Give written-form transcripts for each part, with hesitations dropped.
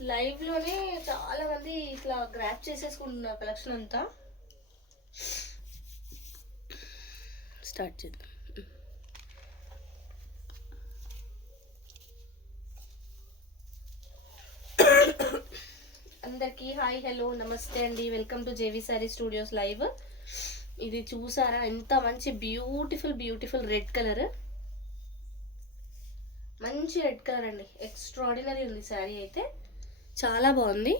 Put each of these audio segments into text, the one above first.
లైవ్లోనే చాలా మంది ఇట్లా గ్రాప్ చేసేసుకుంటున్నారు కలెక్షన్ అంతా. స్టార్ట్ చేద్దాం. అందరికీ హాయ్, హలో, నమస్తే అండి. Welcome to JV sari studios live. ఇది చూసారా ఎంత మంచి బ్యూటిఫుల్ రెడ్ కలర్, మంచి రెడ్ కలర్ అండి. ఎక్స్ట్రాడినరీ ఉంది శారీ అయితే, చాలా బాగుంది.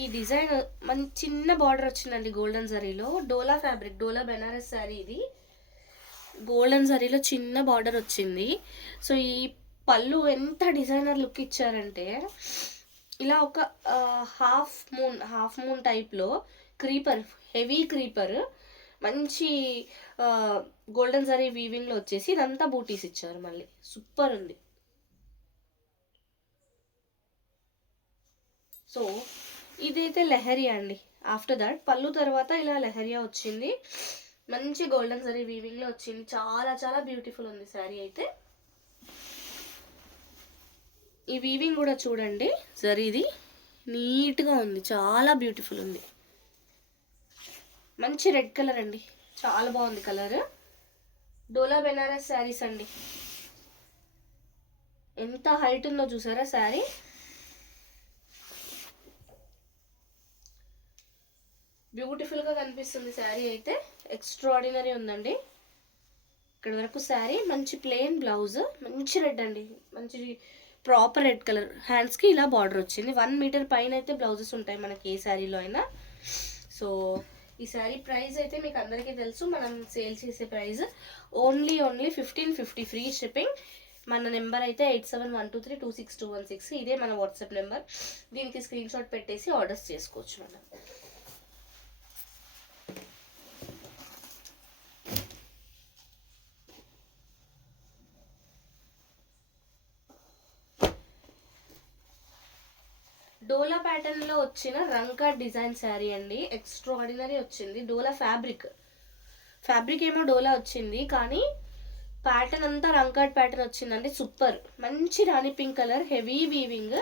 ఈ డిజైన్ మంచి చిన్న బార్డర్ వచ్చిందండి గోల్డెన్ జరీలో. డోలా ఫ్యాబ్రిక్, డోలా బెనారస్ శారీ ఇది. గోల్డెన్ జరీలో చిన్న బార్డర్ వచ్చింది. సో ఈ పళ్ళు ఎంత డిజైనర్ లుక్ ఇచ్చారంటే, ఇలా ఒక హాఫ్ మూన్ టైప్లో క్రీపర్, హెవీ క్రీపర్, మంచి గోల్డెన్ జరీ వీవింగ్లో వచ్చేసి ఇదంతా బూటీస్ ఇచ్చారు. మళ్ళీ సూపర్ ఉంది. సో ఇదైతే లెహరియా అండి. ఆఫ్టర్ దట్ పళ్ళు తర్వాత ఇలా లెహరియా వచ్చింది. మంచి గోల్డెన్ జరీ వీవింగ్లో వచ్చింది. చాలా చాలా బ్యూటిఫుల్ ఉంది శారీ అయితే. ఈ వీవింగ్ కూడా చూడండి, జరీది నీట్గా ఉంది, చాలా బ్యూటిఫుల్ ఉంది. మంచి రెడ్ కలర్ అండి, చాలా బాగుంది కలర్. డోలా బెనారస్ శారీస్ అండి. ఎంత హైట్ ఉందో చూసారా శారీ. బ్యూటిఫుల్గా కనిపిస్తుంది శారీ అయితే, ఎక్స్ట్రాడినరీ ఉందండి. ఇక్కడ వరకు శారీ. మంచి ప్లెయిన్ బ్లౌజ్, మంచి రెడ్ అండి, మంచి ప్రాపర్ రెడ్ కలర్. హ్యాండ్స్కి ఇలా బార్డర్ వచ్చింది. 1 మీటర్ పైన అయితే బ్లౌజెస్ ఉంటాయి మనకి ఏ శారీలో అయినా. సో ఈ శారీ ప్రైస్ అయితే మీకు అందరికీ తెలుసు, మనం సేల్ చేసే ప్రైస్ ఓన్లీ 1550 ఫ్రీ షిప్పింగ్. మన నెంబర్ అయితే 8712326216. ఇదే మన వాట్సాప్ నెంబర్. దీనికి స్క్రీన్ షాట్ పెట్టేసి ఆర్డర్స్ చేసుకోవచ్చు మనం. డోలా ప్యాటర్న్ లో వచ్చిన రంకా డిజైన్ శారీ అండి. ఎక్స్ట్రాడినరీ వచ్చింది. డోలా ఫ్యాబ్రిక్ ఏమో డోలా వచ్చింది, కానీ ప్యాటర్న్ అంతా రంకాట్ ప్యాటర్న్ వచ్చిందండి. సూపర్. మంచి రాణి pink colour, heavy weaving,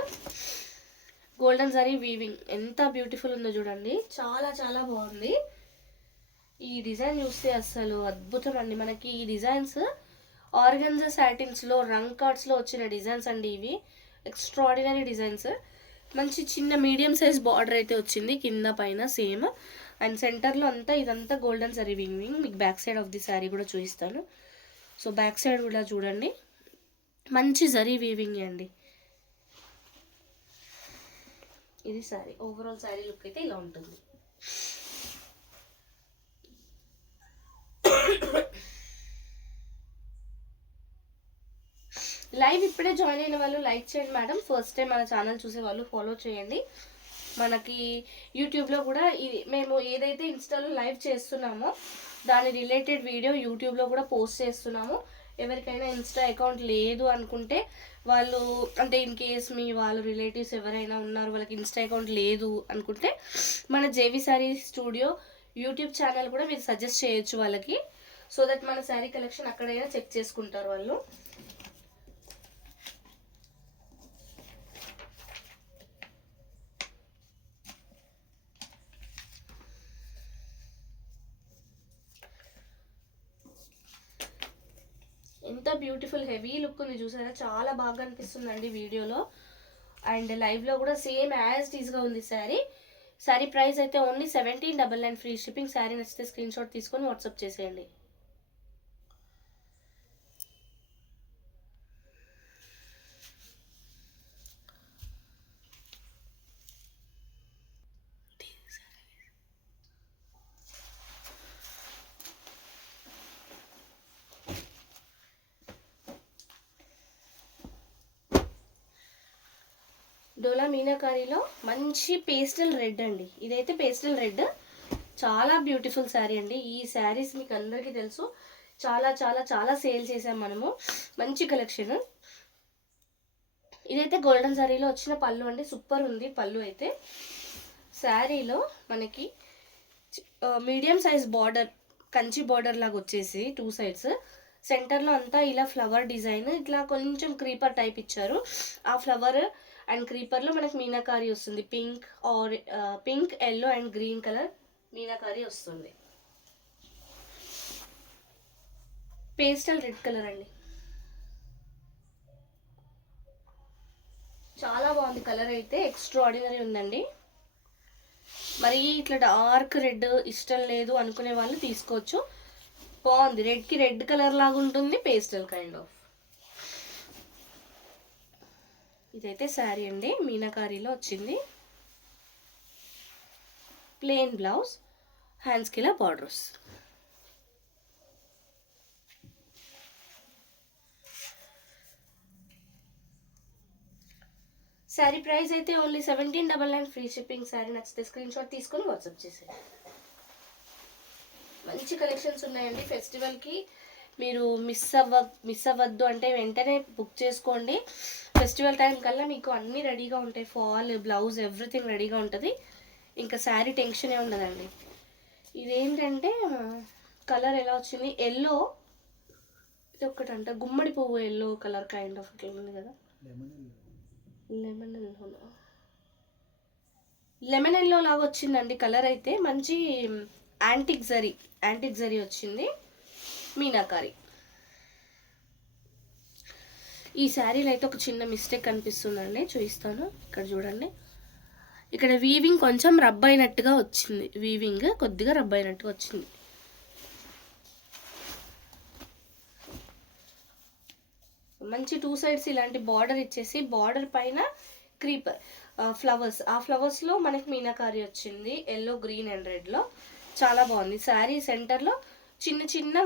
golden zari weaving. ఎంత బ్యూటిఫుల్ ఉందో చూడండి, చాలా చాలా బాగుంది. ఈ డిజైన్ చూస్తే అసలు అద్భుతం అండి. మనకి ఈ డిజైన్స్ ఆర్గన్జా సాటిన్స్లో, రంకాట్స్లో వచ్చిన డిజైన్స్ అండి ఇవి. Extraordinary designs. మంచి చిన్న మీడియం సైజ్ బార్డర్ అయితే వచ్చింది కింద పైన సేమ్. అండ్ సెంటర్లో అంతా ఇదంతా గోల్డెన్ జరీ వీవింగ్. మీకు back side of the sari కూడా చూపిస్తాను. సో బ్యాక్ సైడ్ కూడా చూడండి, మంచి జరీ వీవింగ్ అండి. ఇది శారీ ఓవరాల్ శారీ లుక్ అయితే ఇలా ఉంటుంది. లైవ్ ఇప్పుడే జాయిన్ అయిన వాళ్ళు లైక్ చేయండి మేడం. ఫస్ట్ టైం మన ఛానల్ చూసే వాళ్ళు ఫాలో చేయండి. మనకి యూట్యూబ్లో కూడా మేము ఏదైతే ఇన్స్టాలో లైవ్ చేస్తున్నామో దాని రిలేటెడ్ వీడియో యూట్యూబ్లో కూడా పోస్ట్ చేస్తున్నాము. ఎవరికైనా ఇన్స్టా అకౌంట్ లేదు అనుకుంటే వాళ్ళు, అంటే ఇన్ కేస్ మీ వాళ్ళు రిలేటివ్స్ ఎవరైనా ఉన్నారు వాళ్ళకి ఇన్స్టా అకౌంట్ లేదు అనుకుంటే మన JV sari studio YouTube channel కూడా మీరు సజెస్ట్ చేయొచ్చు వాళ్ళకి. సో దట్ మన శారీ కలెక్షన్ అక్కడైనా చెక్ చేసుకుంటారు వాళ్ళు. ఎంత బ్యూటిఫుల్ హెవీ లుక్ ఉంది చూసారా, చాలా బాగా అనిపిస్తుందండి వీడియోలో. అండ్ లైవ్లో కూడా సేమ్ యాజ్ టీజ్గా ఉంది శారీ ప్రైస్ అయితే ఓన్లీ 1799 ఫ్రీ షిప్పింగ్. శారీ నచ్చితే స్క్రీన్ షాట్ తీసుకొని వాట్సాప్ చేసేయండి. డోలా మీనాకారీలో మంచి పేస్టల్ రెడ్ అండి. ఇదైతే పేస్టల్ రెడ్, చాలా బ్యూటిఫుల్ శారీ అండి. ఈ శారీస్ మీకు అందరికీ తెలుసు, చాలా చాలా చాలా సేల్ చేసాం మనము. మంచి కలెక్షన్. ఇదైతే గోల్డెన్ శారీలో వచ్చిన పళ్ళు అండి. సూపర్ ఉంది పళ్ళు అయితే. శారీలో మనకి medium size border, Kanchi border లాగా వచ్చేసి 2 సైడ్స్ సెంటర్లో అంతా ఇలా ఫ్లవర్ డిజైన్, ఇట్లా కొంచెం క్రీపర్ టైప్ ఇచ్చారు. ఆ ఫ్లవర్ అండ్ క్రీపర్లో మనకి మీనాకారి వస్తుంది. Pink yellow and green colour meenakari వస్తుంది. పేస్టల్ రెడ్ కలర్ అండి, చాలా బాగుంది కలర్ అయితే, ఎక్స్ట్రాడినరీ ఉందండి. మరి ఇట్లా డార్క్ రెడ్ ఇష్టం లేదు అనుకునే వాళ్ళు తీసుకోవచ్చు. బాగుంది, రెడ్కి రెడ్ కలర్ లాగా ఉంటుంది, పేస్టల్ కైండ్ ఆఫ్. ఇదైతే శారీ అండి, మీనాకారీలో వచ్చింది. ప్లెయిన్ బ్లౌజ్, హ్యాండ్స్కి ఇలా బార్డర్స్. శారీ ప్రైస్ అయితే ఓన్లీ 1799 ఫ్రీ షిప్పింగ్. శారీ నచ్చితే స్క్రీన్ షాట్ తీసుకొని వాట్సాప్ చేసేయండి. మంచి కలెక్షన్స్ ఉన్నాయండి. ఫెస్టివల్కి మీరు మిస్ అవ్వద్దు అంటే వెంటనే బుక్ చేసుకోండి. ఫెస్టివల్ టైం కల్లా మీకు అన్నీ రెడీగా ఉంటాయి. ఫాల్, బ్లౌజ్, ఎవ్రీథింగ్ రెడీగా ఉంటుంది. ఇంకా శారీ టెన్షనే ఉండదండి. ఇదేంటంటే కలర్ ఎలా వచ్చింది, ఎల్లో. ఇది ఒక్కటంట గుమ్మడి పువ్వు ఎల్లో కలర్ కైండ్ ఆఫ్ ఇట్లా ఉంది కదా, లెమన్ ఎల్లో లాగా వచ్చిందండి కలర్ అయితే. మంచి యాంటిక్ జరీ వచ్చింది, మీనాకారి. ఈ శారీలో అయితే ఒక చిన్న మిస్టేక్ కనిపిస్తుందండి, చూపిస్తాను. ఇక్కడ చూడండి, ఇక్కడ వీవింగ్ కొంచెం రబ్ అయినట్టుగా వచ్చింది. వీవింగ్ కొద్దిగా రబ్ అయినట్టుగా వచ్చింది. మంచి 2 సైడ్స్ ఇలాంటి బార్డర్ ఇచ్చేసి, బార్డర్ పైన క్రీపర్ ఫ్లవర్స్, ఆ ఫ్లవర్స్లో మనకి మీనాకారి వచ్చింది, ఎల్లో, గ్రీన్ అండ్ రెడ్లో. చాలా బాగుంది శారీ. సెంటర్లో చిన్న చిన్న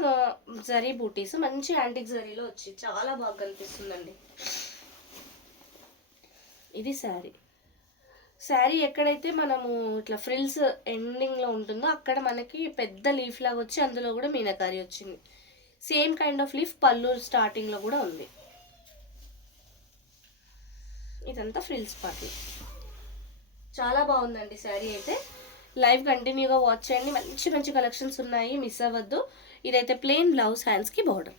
జరీ బూటీస్, మంచి యాంటిక్ జరీలో వచ్చి చాలా బాగా కనిపిస్తుందండి. ఇది శారీ ఎక్కడైతే మనము ఇట్లా ఫ్రిల్స్ ఎండింగ్లో ఉంటుందో అక్కడ మనకి పెద్ద లీఫ్ లాగా వచ్చి అందులో కూడా మీనాకారి వచ్చింది. సేమ్ కైండ్ ఆఫ్ లీఫ్ పళ్ళు స్టార్టింగ్లో కూడా ఉంది. ఇదంతా ఫ్రిల్స్ పార్టీ. చాలా బాగుందండి శారీ అయితే. లైవ్ కంటిన్యూగా వాచ్ చేయండి, మంచి మంచి కలెక్షన్స్ ఉన్నాయి, మిస్ అవ్వద్దు. ఇదైతే ప్లెయిన్ బ్లౌజ్, హ్యాండ్స్కి బార్డర్.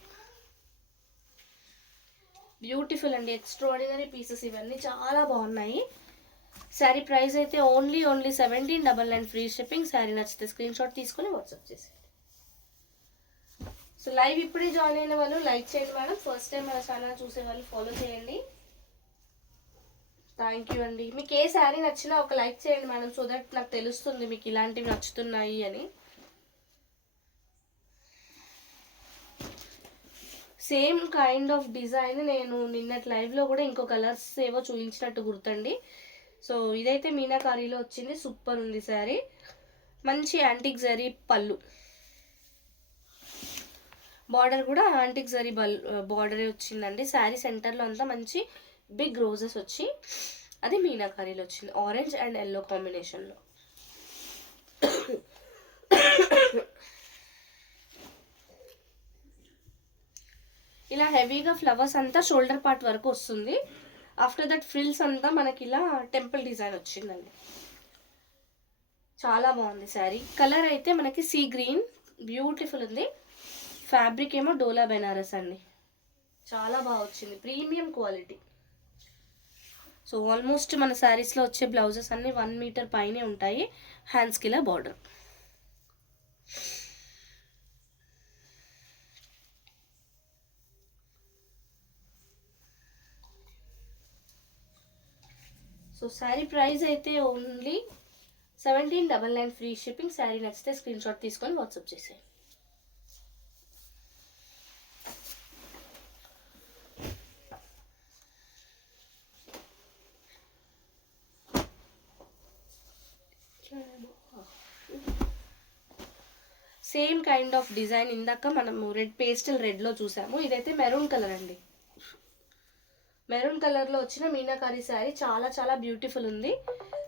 బ్యూటిఫుల్ అండి, ఎక్స్ట్రాడినరీ పీసెస్ ఇవన్నీ చాలా బాగున్నాయి. శారీ ప్రైస్ అయితే ఓన్లీ 1799 ఫ్రీ షిప్పింగ్. శారీ నచ్చితే స్క్రీన్ షాట్ తీసుకొని వాట్సాప్ చేసేయండి. సో లైవ్ ఇప్పుడే జాయిన్ అయిన వాళ్ళు లైక్ చేయండి మేడం. ఫస్ట్ టైం మన ఛానల్ చూసే వాళ్ళు ఫాలో చేయండి. థ్యాంక్ యూ అండి. మీకు ఏ శారీ నచ్చినా ఒక లైక్ చేయండి మేడం, సో దట్ నాకు తెలుస్తుంది మీకు ఇలాంటివి నచ్చుతున్నాయి అని. సేమ్ కైండ్ ఆఫ్ డిజైన్ నేను నిన్నటి లైవ్లో కూడా ఇంకో కలర్స్ ఏవో చూపించినట్టు గుర్తండి. సో ఇదైతే మీనాకారీలో వచ్చింది, సూపర్ ఉంది శారీ. మంచి యాంటిక్ జరీ పళ్ళు, బార్డర్ కూడా యాంటిక్ జరీ బార్డరే వచ్చిందండి. శారీ సెంటర్లో అంతా మంచి బిగ్ రోజెస్ వచ్చి అది మీనాకారీలో వచ్చింది, ఆరెంజ్ అండ్ ఎల్లో కాంబినేషన్లో. ఇలా హెవీగా ఫ్లవర్స్ అంతా షోల్డర్ పార్ట్ వరకు వస్తుంది. ఆఫ్టర్ దట్ ఫ్రిల్స్ అంతా మనకి ఇలా టెంపుల్ డిజైన్ వచ్చిందండి. చాలా బాగుంది శారీ. కలర్ అయితే మనకి సీ గ్రీన్, బ్యూటిఫుల్ ఉంది. ఫ్యాబ్రిక్ ఏమో డోలా బెనారస్ అండి, చాలా బాగా వచ్చింది, ప్రీమియం క్వాలిటీ. సో ఆల్మోస్ట్ మన శారీస్లో వచ్చే బ్లౌజెస్ అన్నీ 1 మీటర్ పైనే ఉంటాయి. హ్యాండ్స్కి ఇలా బార్డర్. సో శారీ ప్రైస్ అయితే ఓన్లీ 1799 ఫ్రీ షిప్పింగ్. శారీ నచ్చితే స్క్రీన్ షాట్ తీసుకొని వాట్సాప్ చేసేయండి. సేమ్ కైండ్ ఆఫ్ డిజైన్ ఇందాక మనము పేస్టల్ రెడ్లో చూసాము. ఇదైతే మెరూన్ కలర్ అండి. మెరూన్ కలర్లో వచ్చిన మీనాకారి శారీ చాలా చాలా బ్యూటిఫుల్ ఉంది.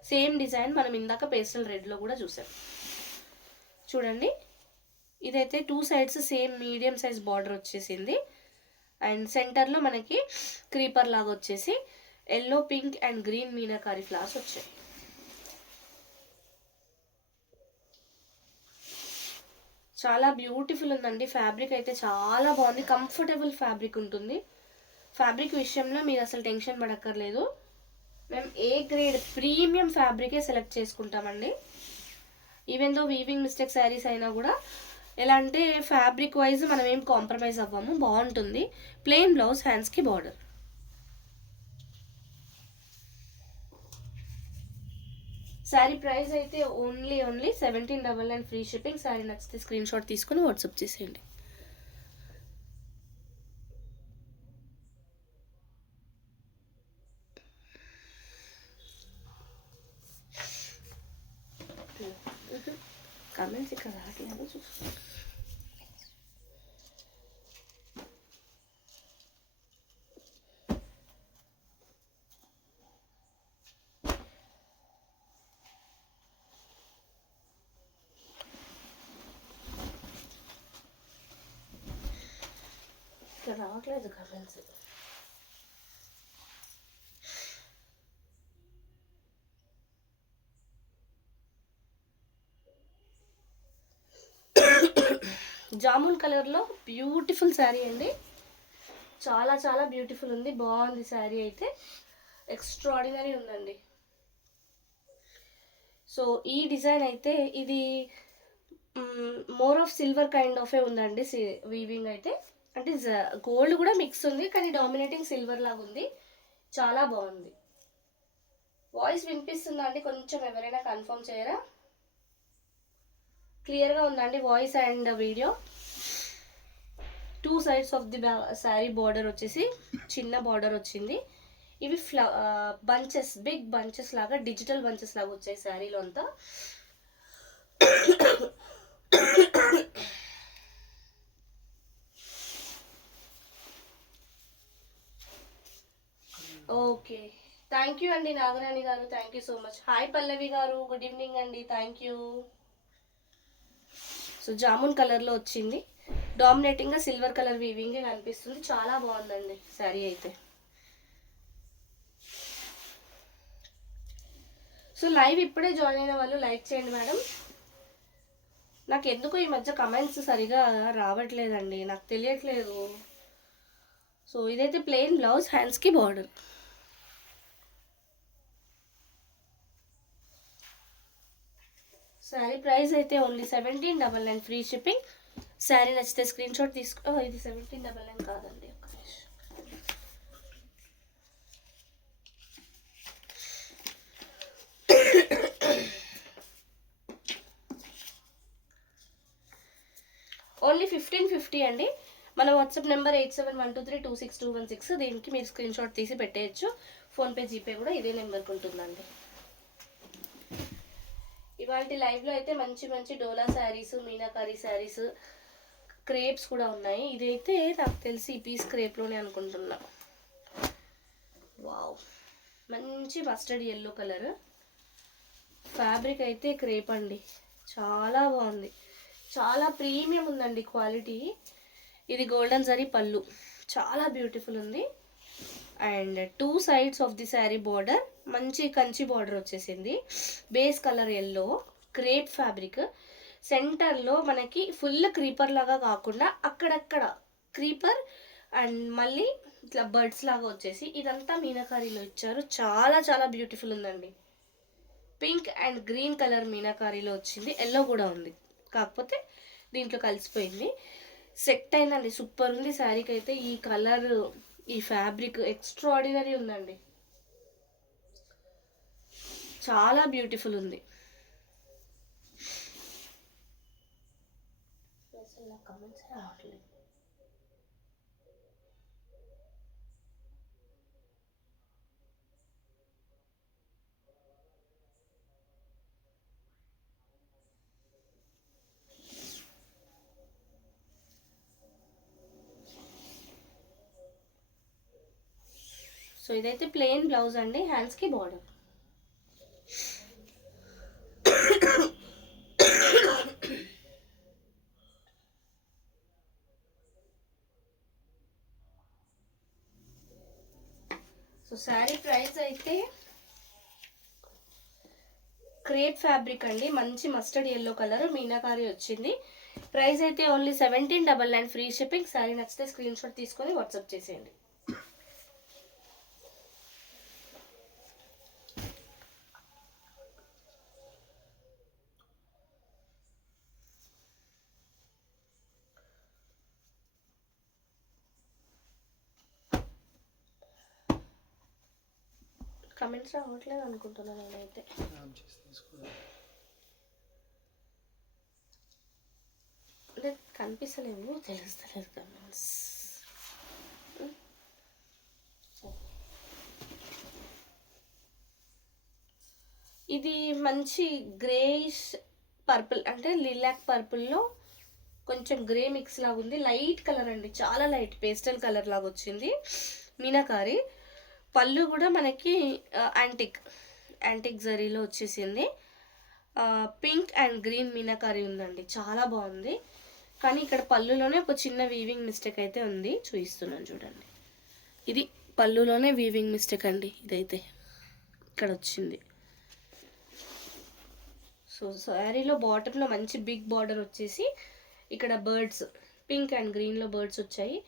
సేమ్ డిజైన్ మనం ఇందాక పేస్టల్ రెడ్లో కూడా చూసాం. చూడండి, ఇదైతే 2 sides same medium size border వచ్చేసింది. అండ్ సెంటర్లో మనకి క్రీపర్ లాగా వచ్చేసి yellow, pink and green meenakari flowers వచ్చాయి. చాలా బ్యూటిఫుల్ ఉందండి. ఫ్యాబ్రిక్ అయితే చాలా బాగుంది. కంఫర్టబుల్ ఫ్యాబ్రిక్ ఉంటుంది. ఫ్యాబ్రిక్ విషయంలో మీరు అసలు టెన్షన్ పడక్కర్లేదు. మేము ఏ గ్రేడ్ ప్రీమియం ఫ్యాబ్రికే సెలెక్ట్ చేసుకుంటామండి. Even though weaving mistake saris అయినా కూడా ఎలా అంటే ఫ్యాబ్రిక్ వైజ్ మనం ఏం కాంప్రమైజ్ అవ్వము, బాగుంటుంది. ప్లెయిన్ బ్లౌజ్, హ్యాండ్స్కి బార్డర్. శారీ ప్రైస్ అయితే ఓన్లీ 1799 ఫ్రీ షిప్పింగ్. శారీ నచ్చితే స్క్రీన్ షాట్ తీసుకుని వాట్సాప్ చేసేయండి. కమెంట్స్ ఇక్కడ రావట్లేదు, చూసుకో. ఇక్కడ రావట్లేదు కమెంట్స్. జామున్ కలర్లో బ్యూటిఫుల్ శారీ అండి. చాలా చాలా బ్యూటిఫుల్ ఉంది, బాగుంది శారీ అయితే. ఎక్స్ట్రాడినరీ ఉందండి. సో ఈ డిజైన్ అయితే ఇది more of silver kind of ఉందండి వీవింగ్ అయితే. అంటే గోల్డ్ కూడా మిక్స్ ఉంది, కానీ డామినేటింగ్ సిల్వర్ లాగా ఉంది. చాలా బాగుంది. వాయిస్ వినిపిస్తుందా అండి? కొంచెం ఎవరైనా కన్ఫర్మ్ చేయరా? క్లియర్గా ఉందండి voice and video. 2 sides of the sari border వచ్చేసి చిన్న బార్డర్ వచ్చింది. ఇవి బంచెస్, బిగ్ బంచెస్ లాగా, డిజిటల్ బంచెస్ లాగా వచ్చాయి శారీలో అంతా. ఓకే, థ్యాంక్ యూ అండి Nagarani garu, thank you so much. Hi Pallavi garu, good evening అండి, థ్యాంక్ యూ. సో జామున్ కలర్లో వచ్చింది, డామినేటింగ్గా సిల్వర్ కలర్ వీవింగే కనిపిస్తుంది. చాలా బాగుందండి శారీ అయితే. సో లైవ్ ఇప్పుడే జాయిన్ అయిన వాళ్ళు లైక్ చేయండి మేడం. నాకు ఎందుకో ఈ మధ్య కమెంట్స్ సరిగా రావట్లేదండి, నాకు తెలియట్లేదు. సో ఇదైతే ప్లెయిన్ బ్లౌజ్, హ్యాండ్స్కి బార్డర్. శారీ ప్రైస్ అయితే ఓన్లీ 1799 ఫ్రీ షిప్పింగ్. శారీ నచ్చితే స్క్రీన్ షాట్ తీసుకో. ఇది 1799 కాదండి, ఒక నిమిషం. ఓన్లీ 1550 అండి. మన వాట్సాప్ నెంబర్ 8712326216. దీనికి మీరు స్క్రీన్ షాట్ తీసి పెట్టేయచ్చు. ఫోన్పే, జీపే కూడా ఇదే నెంబర్కి ఉంటుందండి. ఇవాళ లైవ్లో అయితే మంచి మంచి డోలా శారీస్, మీనాకారీ శారీస్, క్రేప్స్ కూడా ఉన్నాయి. ఇదైతే నాకు తెలిసి ఈ పీస్ క్రేప్లోనే అనుకుంటున్నా. వావ్, మంచి మస్టర్డ్ ఎల్లో కలర్. ఫ్యాబ్రిక్ అయితే క్రేప్ అండి, చాలా బాగుంది. చాలా ప్రీమియం ఉందండి క్వాలిటీ. ఇది గోల్డెన్ జరీ పళ్ళు, చాలా బ్యూటిఫుల్ ఉంది. And 2 sides of the sari border మంచి కంచి బార్డర్ వచ్చేసింది. Base colour yellow, crepe fabric. సెంటర్లో మనకి ఫుల్ క్రీపర్ లాగా కాకుండా అక్కడక్కడ క్రీపర్ అండ్ మళ్ళీ ఇట్లా బర్డ్స్ లాగా వచ్చేసి ఇదంతా మీనాకారీలో ఇచ్చారు. చాలా చాలా బ్యూటిఫుల్ ఉందండి. పింక్ అండ్ గ్రీన్ కలర్ మీనాకారీలో వచ్చింది. ఎల్లో కూడా ఉంది, కాకపోతే దీంట్లో కలిసిపోయింది. సెట్ అయిందండి, సూపర్ ఉంది శారీకి అయితే. ఈ కలర్, ఈ ఫ్యాబ్రిక్ ఎక్స్ట్రాడినరీ ఉందండి, చాలా బ్యూటిఫుల్ ఉంది. కమెంట్స్ రావట్లేదు. సో ఇదైతే ప్లెయిన్ బ్లౌజ్ అండి, హ్యాండ్స్కి బార్డర్. సో శారీ ప్రైస్ అయితే క్రేప్ ఫ్యాబ్రిక్ అండి, మంచి మస్టర్డ్ ఎల్లో కలర్ మీనాకారి వచ్చింది. ప్రైస్ అయితే ఓన్లీ 1799 ఫ్రీ షిప్పింగ్. శారీ నచ్చితే స్క్రీన్ షాట్ తీసుకొని వాట్సాప్ చేసేయండి. కమెంట్స్ రావట్లేదు అనుకుంటున్నాను నేనైతే. అంటే కనిపిస్తలేవు, తెలుస్తలేదు కమెంట్స్. ఇది మంచి గ్రేయిష్ పర్పుల్, అంటే లిలాక్ పర్పుల్లో కొంచెం గ్రే మిక్స్ లాగా ఉంది. లైట్ కలర్ అండి, చాలా లైట్ పేస్టల్ కలర్ లాగా వచ్చింది. మీనాకారి పళ్ళు కూడా మనకి యాంటిక్ జరీలో వచ్చేసింది. పింక్ అండ్ గ్రీన్ మీనాకారి ఉందండి, చాలా బాగుంది. కానీ ఇక్కడ పళ్ళులోనే ఒక చిన్న వీవింగ్ మిస్టేక్ అయితే ఉంది, చూపిస్తున్నాను చూడండి. ఇది పళ్ళులోనే వీవింగ్ మిస్టేక్ అండి, ఇదైతే ఇక్కడ వచ్చింది. సో శారీలో బాటంలో మంచి బిగ్ బార్డర్ వచ్చేసి ఇక్కడ బర్డ్స్ పింక్ అండ్ గ్రీన్లో బర్డ్స్ వచ్చాయి.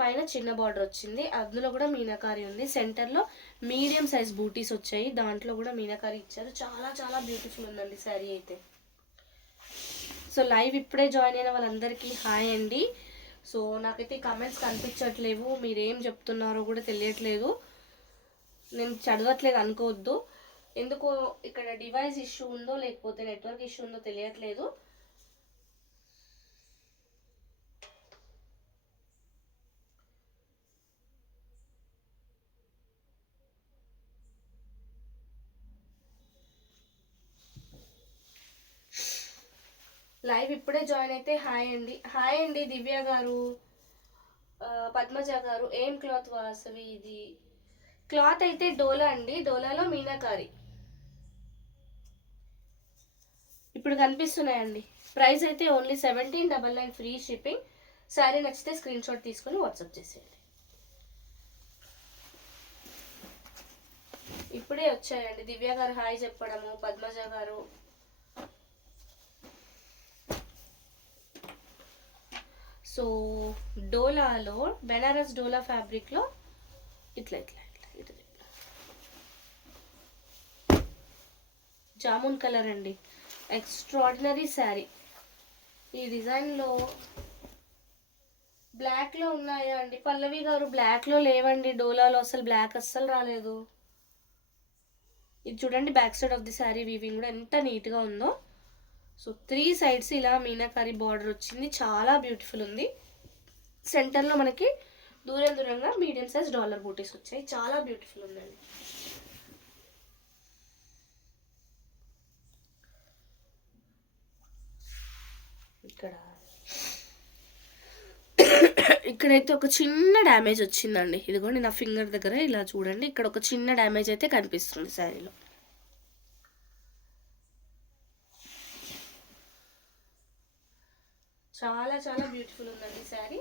పైన చిన్న బార్డర్ వచ్చింది, అందులో కూడా మీనాకారి ఉంది. సెంటర్లో మీడియం సైజ్ బూటీస్ వచ్చాయి, దాంట్లో కూడా మీనాకారి ఇచ్చారు. చాలా చాలా బ్యూటిఫుల్ ఉందండి శారీ అయితే. సో లైవ్ ఇప్పుడే జాయిన్ అయిన వాళ్ళందరికీ హాయ్ అండి. సో నాకైతే కమెంట్స్ కనిపించట్లేవు, మీరేం చెప్తున్నారో కూడా తెలియట్లేదు. నేను చదవట్లేదు అనుకోవద్దు, ఎందుకో ఇక్కడ డివైస్ ఇష్యూ ఉందో లేకపోతే నెట్వర్క్ ఇష్యూ ఉందో తెలియట్లేదు. లైవ్ ఇప్పుడే జాయిన్ అయితే హాయ్ అండి. హాయ్ అండి దివ్య గారు, పద్మజ గారు. ఏం క్లాత్ వాసవి ఇది? క్లాత్ అయితే డోలా అండి, డోలాలో మీనాకారి ఇప్పుడు కనిపిస్తున్నాయండి. ప్రైస్ అయితే ఓన్లీ 1799 ఫ్రీ షిప్పింగ్. శారీ నచ్చితే స్క్రీన్ షాట్ తీసుకొని వాట్సాప్ చేసేయండి. ఇప్పుడే వచ్చాయండి. దివ్య గారు హాయ్ చెప్పడము, పద్మజ గారు. సో డోలాలో బెనారస్ డోలా ఫ్యాబ్రిక్లో ఇట్లా ఇట్లా ఇట్లా ఇట్లా జామున్ కలర్ అండి, ఎక్స్ట్రాడినరీ శారీ. ఈ డిజైన్లో బ్లాక్లో ఉన్నాయా అండి? పల్లవి గారు బ్లాక్లో లేవండి, డోలాలో అసలు బ్లాక్ అస్సలు రాలేదు. ఇది చూడండి, back side of the sari weaving కూడా ఎంత నీట్గా ఉందో. సో 3 సైడ్స్ ఇలా మీనాకారి బార్డర్ వచ్చింది, చాలా బ్యూటిఫుల్ ఉంది. సెంటర్లో మనకి దూరంగా మీడియం సైజ్ డాలర్ బూటీస్ వచ్చాయి, చాలా బ్యూటిఫుల్ ఉందండి. ఇక్కడైతే ఒక చిన్న డ్యామేజ్ వచ్చిందండి, ఇదిగోండి నా ఫింగర్ దగ్గర ఇలా చూడండి, ఇక్కడ ఒక చిన్న డ్యామేజ్ అయితే కనిపిస్తుంది శారీలో. చాలా చాలా బ్యూటిఫుల్ ఉందండి శారీ.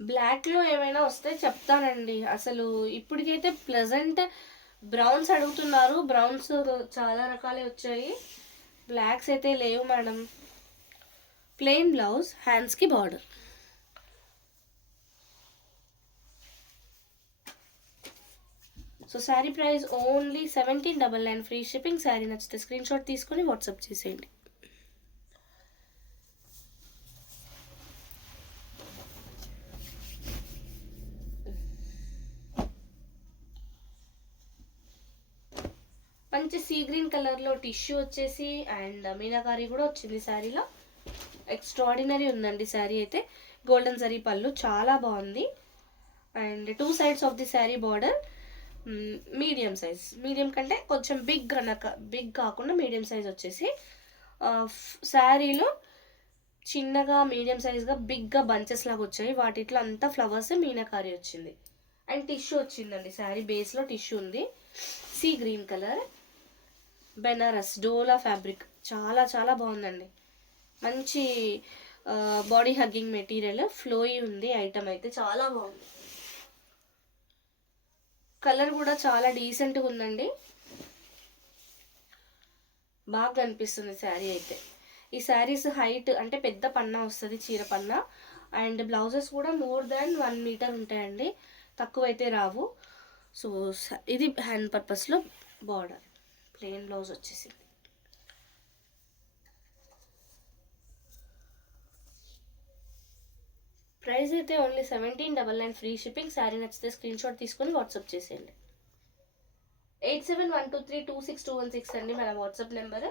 బ్లాక్లో ఏమైనా వస్తే చెప్తానండి. అసలు ఇప్పటికైతే ప్లెజెంట్ బ్రౌన్స్ అడుగుతున్నారు, బ్రౌన్స్ చాలా రకాలే వచ్చాయి, బ్లాక్స్ అయితే లేవు మేడం. ప్లెయిన్ బ్లౌజ్, హ్యాండ్స్కి border. So sari price only 1799 free shipping. Sari నచ్చితే స్క్రీన్ షాట్ తీసుకొని వాట్సాప్ చేసేయండి. మంచి సీ గ్రీన్ కలర్లో టిష్యూ వచ్చేసి అండ్ మీనాకారి కూడా వచ్చింది శారీలో. ఎక్స్ట్రాడినరీ ఉందండి శారీ అయితే. గోల్డెన్ జరీ పళ్ళు చాలా బాగుంది. And 2 sides of the sari border medium size, medium కంటే కొంచెం బిగ్ కాకుండా మీడియం సైజ్ వచ్చేసి శారీలో చిన్నగా మీడియం సైజ్గా బిగ్గా బంచెస్ లాగా వచ్చాయి, వాటిట్లో అంతా ఫ్లవర్స్ మీనాకారి వచ్చింది. అండ్ టిష్యూ వచ్చిందండి, శారీ బేస్లో టిష్యూ ఉంది. సీ గ్రీన్ కలర్, బెనారస్ డోలా ఫ్యాబ్రిక్, చాలా చాలా బాగుందండి. మంచి బాడీ హగ్గింగ్ మెటీరియల్, ఫ్లోయి ఉంది ఐటమ్ అయితే, చాలా బాగుంది. కలర్ కూడా చాలా డీసెంట్గా ఉందండి. బాగా కనిపిస్తుంది శారీ అయితే. ఈ శారీస్ హైట్ అంటే పెద్ద పన్నా వస్తుంది, చీర పన్నా. అండ్ బ్లౌజెస్ కూడా మోర్ దాన్ 1 మీటర్ ఉంటాయండి, తక్కువైతే రావు. సో ఇది హ్యాండ్ పర్పస్లో బార్డర్, ప్లెయిన్ బ్లౌజ్ వచ్చేసి. ప్రైస్ అయితే ఓన్లీ 1799 ఫ్రీ షిప్పింగ్. శారీ నచ్చితే స్క్రీన్ షాట్ తీసుకొని వాట్సాప్ చేసేయండి. 8712326216 అండి మన వాట్సాప్ నెంబర్.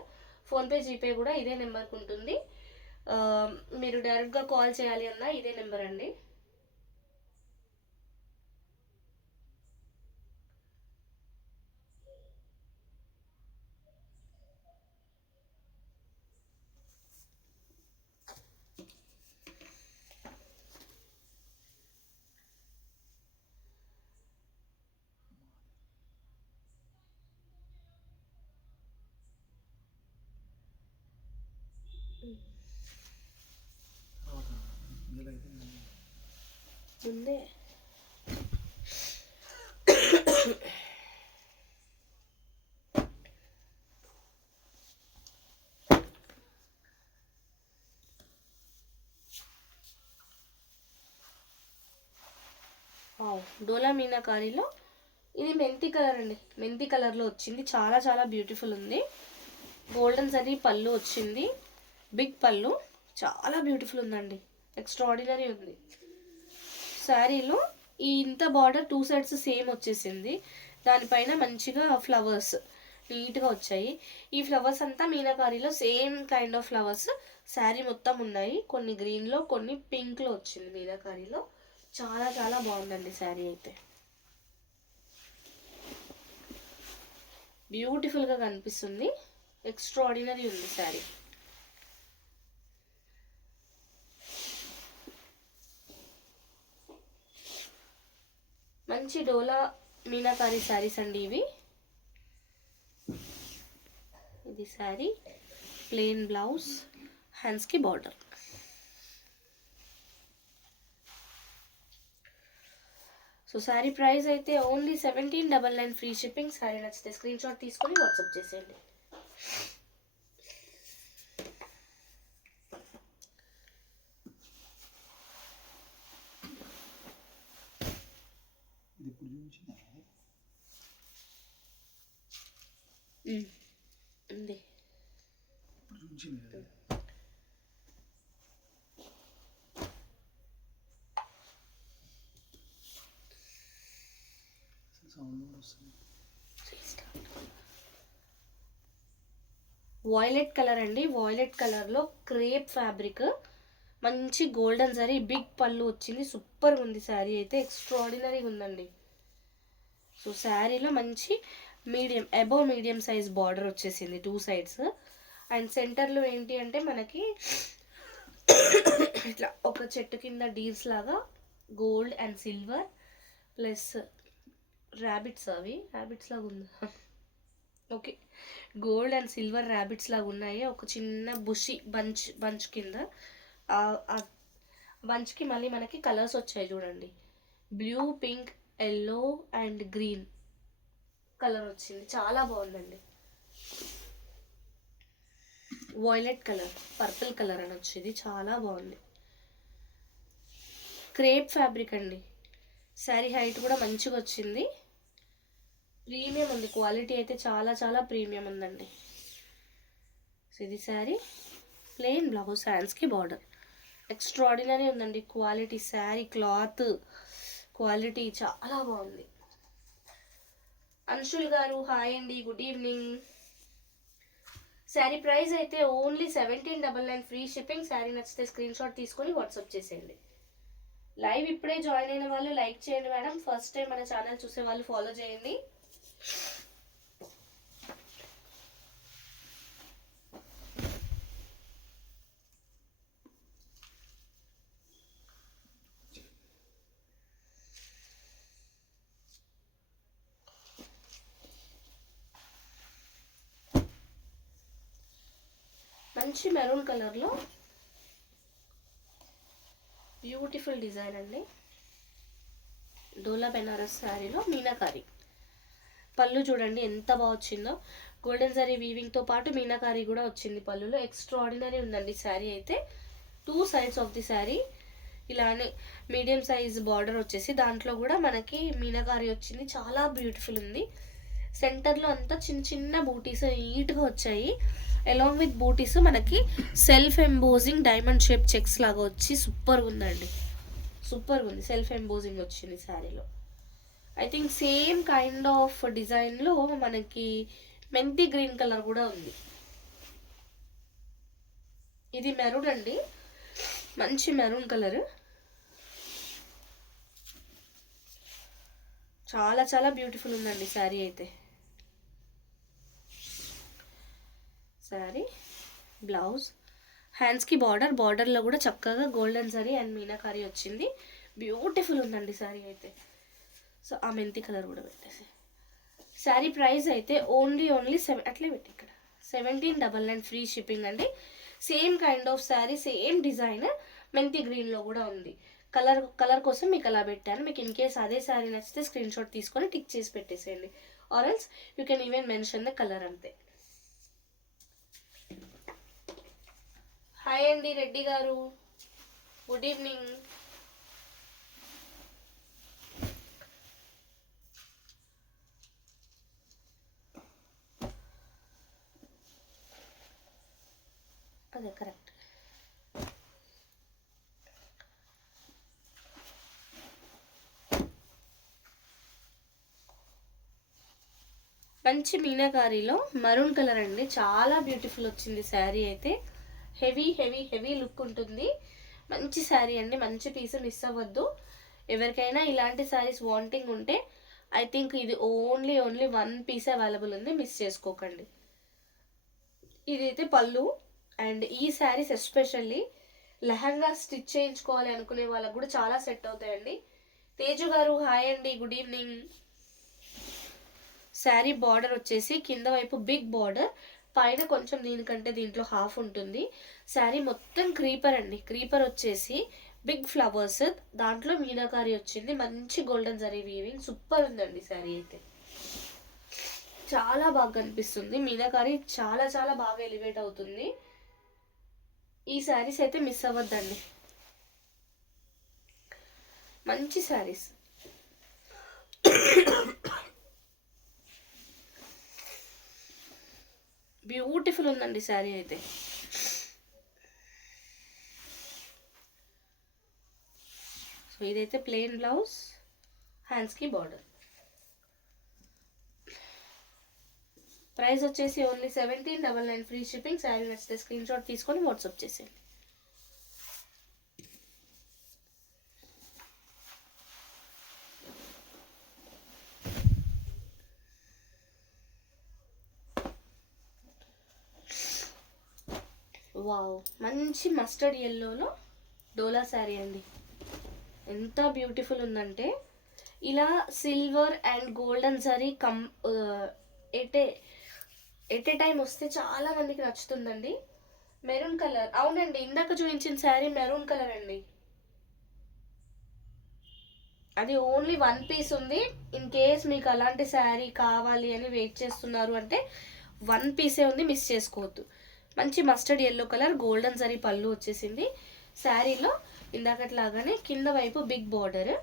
ఫోన్పే జీపే కూడా ఇదే నెంబర్కి ఉంటుంది. మీరు డైరెక్ట్గా కాల్ చేయాలి అన్నా ఇదే నెంబర్ అండి. ముందే డోలా మీనాకారీలో ఇది మెంతి కలర్ అండి, మెంతి కలర్లో వచ్చింది. చాలా చాలా బ్యూటిఫుల్ ఉంది. గోల్డెన్ జరీ పళ్ళు వచ్చింది, బిగ్ పళ్ళు, చాలా బ్యూటిఫుల్ ఉందండి, ఎక్స్ట్రాడినరీ ఉంది. శారీలో ఈ ఇంత బార్డర్ 2 సైడ్స్ సేమ్ వచ్చేసింది. దానిపైన మంచిగా ఫ్లవర్స్ నీట్గా వచ్చాయి. ఈ ఫ్లవర్స్ అంతా మీనాకారీలో same kind of flowers sari మొత్తం ఉన్నాయి. కొన్ని గ్రీన్లో, కొన్ని పింక్లో వచ్చింది మీనాకారీలో. చాలా చాలా బాగుందండి శారీ అయితే, బ్యూటిఫుల్గా కనిపిస్తుంది, ఎక్స్ట్రాడినరీ ఉంది శారీ. మంచి డోలా మీనాకారీ శారీస్ అండి ఇవి. ఇది శారీ, ప్లెయిన్ బ్లౌజ్, హ్యాండ్స్కి బార్డర్. సో శారీ ప్రైస్ అయితే ఓన్లీ 1799 ఫ్రీ షిప్పింగ్. శారీ నచ్చితే స్క్రీన్ షాట్ తీసుకొని వాట్సాప్ చేసేయండి. ఉంది వాయిలెట్ కలర్ అండి. వాయిలెట్ కలర్లో క్రేప్ ఫ్యాబ్రిక్, మంచి గోల్డెన్ జరీ, బిగ్ పళ్ళు వచ్చింది. సూపర్గా ఉంది శారీ అయితే, ఎక్స్ట్రాడినరీగా ఉందండి. సో శారీలో మంచి medium, above medium size border వచ్చేసింది 2 సైడ్స్. అండ్ సెంటర్లో ఏంటి అంటే మనకి ఇట్లా ఒక చెట్టు కింద డీర్స్ లాగా gold and silver plus rabbits, అవి ర్యాబిట్స్ లాగా ఉందా, okay, gold and silver rabbits లాగా ఉన్నాయి. ఒక చిన్న బుషి బంచ్ కింద, బంచ్కి మళ్ళీ మనకి కలర్స్ వచ్చాయి చూడండి, blue, pink, yellow and green colour వచ్చింది. చాలా బాగుందండి. వాయిలెట్ కలర్, పర్పుల్ కలర్ అని వచ్చేది, చాలా బాగుంది. క్రేప్ ఫ్యాబ్రిక్ అండి. శారీ హైట్ కూడా మంచిగా వచ్చింది, ప్రీమియం ఉంది. క్వాలిటీ అయితే చాలా చాలా ప్రీమియం ఉందండి. సో ఇది శారీ, ప్లెయిన్ బ్లౌజ్, హ్యాండ్స్కి బార్డర్, ఎక్స్ట్రాడినరీ ఉందండి క్వాలిటీ. శారీ క్లాత్ క్వాలిటీ చాలా బాగుంది. అంశుల్ గారు హాయ్ అండి, గుడ్ ఈవినింగ్. శారీ ప్రైస్ అయితే ఓన్లీ 1799 ఫ్రీ షిప్పింగ్. శారీ నచ్చితే స్క్రీన్ షాట్ తీసుకొని వాట్సాప్ చేసేయండి. లైవ్ ఇప్పుడే జాయిన్ అయిన వాళ్ళు లైక్ చేయండి మేడం. ఫస్ట్ టైం మన ఛానల్ చూసే వాళ్ళు ఫాలో చేయండి. మంచి మెరూన్ కలర్లో బ్యూటిఫుల్ డిజైన్ అండి. డోలా బెనారస్ శారీలో మీనాకారి పళ్ళు చూడండి ఎంత బాగా వచ్చిందో. గోల్డెన్ జరీ వీవింగ్తో పాటు మీనాకారి కూడా వచ్చింది పళ్ళులో. ఎక్స్ట్రాడినరీ ఉందండి శారీ అయితే. 2 సైడ్స్ ఆఫ్ ది శారీ ఇలానే మీడియం సైజ్ బార్డర్ వచ్చేసి దాంట్లో కూడా మనకి మీనాకారి వచ్చింది. చాలా బ్యూటిఫుల్ ఉంది. సెంటర్లో అంతా చిన్న చిన్న బూటీస్ నీట్గా వచ్చాయి. అలాంగ్ విత్ బూటీస్ మనకి self embossing diamond shape checks లాగా వచ్చి సూపర్గా ఉందండి. సూపర్గా ఉంది. సెల్ఫ్ ఎంబోజింగ్ వచ్చింది శారీలో. I think same kind of డిజైన్లో మనకి మెంతి గ్రీన్ కలర్ కూడా ఉంది. ఇది మెరూన్ అండి, మంచి మెరూన్ కలర్. చాలా చాలా బ్యూటిఫుల్ ఉందండి శారీ అయితే. శారీ బ్లౌజ్, హ్యాండ్స్కి బార్డర్లో కూడా చక్కగా గోల్డెన్ జరీ అండ్ మీనాకారి వచ్చింది. బ్యూటిఫుల్ ఉందండి శారీ అయితే. సో ఆ మెంతి కలర్ కూడా పెట్టేసి. శారీ ప్రైస్ అయితే ఓన్లీ అట్లే పెట్టి ఇక్కడ 1799 ఫ్రీ షిప్పింగ్ అండి. Same kind of sari, same design, మెంతి గ్రీన్లో కూడా ఉంది. కలర్ కోసం మీకు అలా పెట్టాను. మీకు ఇన్ కేస్ అదే శారీ నచ్చితే స్క్రీన్ షాట్ తీసుకొని టిక్ చేసి పెట్టేసేయండి. Or else you can even mention the colour అంతే. హాయ్ అండి రెడ్డి గారు, గుడ్ ఈవినింగ్. అదే కరెక్ట్. మంచి మీనాకారిలో మరూన్ కలర్ అండి. చాలా బ్యూటిఫుల్ వచ్చింది శారీ అయితే. హెవీ హెవీ హెవీ లుక్ ఉంటుంది. మంచి శారీ అండి, మంచి పీస్, మిస్ అవ్వద్దు. ఎవరికైనా ఇలాంటి శారీస్ వాంటింగ్ ఉంటే ఐ థింక్ ఇది ఓన్లీ 1 పీస్ అవైలబుల్ ఉంది, మిస్ చేసుకోకండి. ఇదైతే పళ్ళు. అండ్ ఈ శారీస్ ఎస్పెషల్లీ లెహంగా స్టిచ్ చేయించుకోవాలి అనుకునే వాళ్ళకు కూడా చాలా సెట్ అవుతాయండి. తేజు గారు హాయ్ అండి, గుడ్ ఈవినింగ్. శారీ బార్డర్ వచ్చేసి కింద వైపు బిగ్ బార్డర్, పైన కొంచెం దీంట్లో హాఫ్ ఉంటుంది. శారీ మొత్తం క్రీపర్ అండి. క్రీపర్ వచ్చేసి బిగ్ ఫ్లవర్స్, దాంట్లో మీనాకారి వచ్చింది. మంచి గోల్డెన్ జరీ వీవింగ్, సూపర్ ఉందండి శారీ అయితే. చాలా బాగా కనిపిస్తుంది. మీనాకారి చాలా చాలా బాగా ఎలివేట్ అవుతుంది. ఈ శారీస్ అయితే మిస్ అవ్వద్దండి, మంచి శారీస్. బ్యూటిఫుల్ ఉందండి శారీ అయితే. సో ఇదైతే ప్లెయిన్ బ్లౌజ్, హ్యాండ్స్కి బార్డర్. ప్రైస్ వచ్చేసి ఓన్లీ 1799 ఫ్రీ షిప్పింగ్. శారీ నచ్చితే స్క్రీన్ షాట్ తీసుకొని వాట్సాప్ చేసేయండి. వావ్, మంచి మస్టర్డ్ ఎల్లోలో డోలా శారీ అండి. ఎంత బ్యూటిఫుల్ ఉందంటే ఇలా silver and golden zari at a time వస్తే చాలా మందికి నచ్చుతుందండి. మెరూన్ కలర్, అవునండి ఇందాక చూపించిన శారీ మెరూన్ కలర్ అండి. అది ఓన్లీ 1 పీస్ ఉంది. ఇన్ కేస్ మీకు అలాంటి శారీ కావాలి అని వెయిట్ చేస్తున్నారు అంటే 1 పీసే ఉంది, మిస్ చేసుకోవద్దు. మంచి mustard yellow colour, golden zari పళ్ళు వచ్చేసింది. శారీలో ఇందాకట్లాగానే కింద వైపు బిగ్ బార్డర్,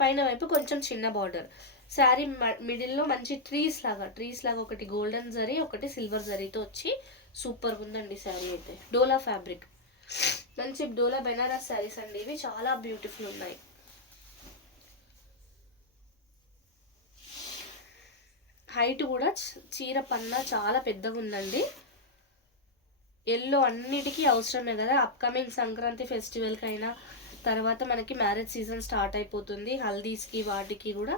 పైన వైపు కొంచెం చిన్న బార్డర్. శారీ మిడిల్లో మంచి ట్రీస్ లాగా ఒకటి గోల్డెన్ జరీ, ఒకటి సిల్వర్ జరీతో వచ్చి సూపర్గా ఉందండి శారీ అయితే. డోలా ఫ్యాబ్రిక్, మంచి డోలా బెనారస్ శారీస్ అండి ఇవి, చాలా బ్యూటిఫుల్ ఉన్నాయి. హైట్ కూడా చీర పన్నా చాలా పెద్దగా ఉందండి. ఎల్లో అన్నిటికీ అవసరమే కదా. అప్కమింగ్ సంక్రాంతి ఫెస్టివల్కి అయినా, తర్వాత మనకి మ్యారేజ్ సీజన్ స్టార్ట్ అయిపోతుంది, హల్దీస్కి వాటికి కూడా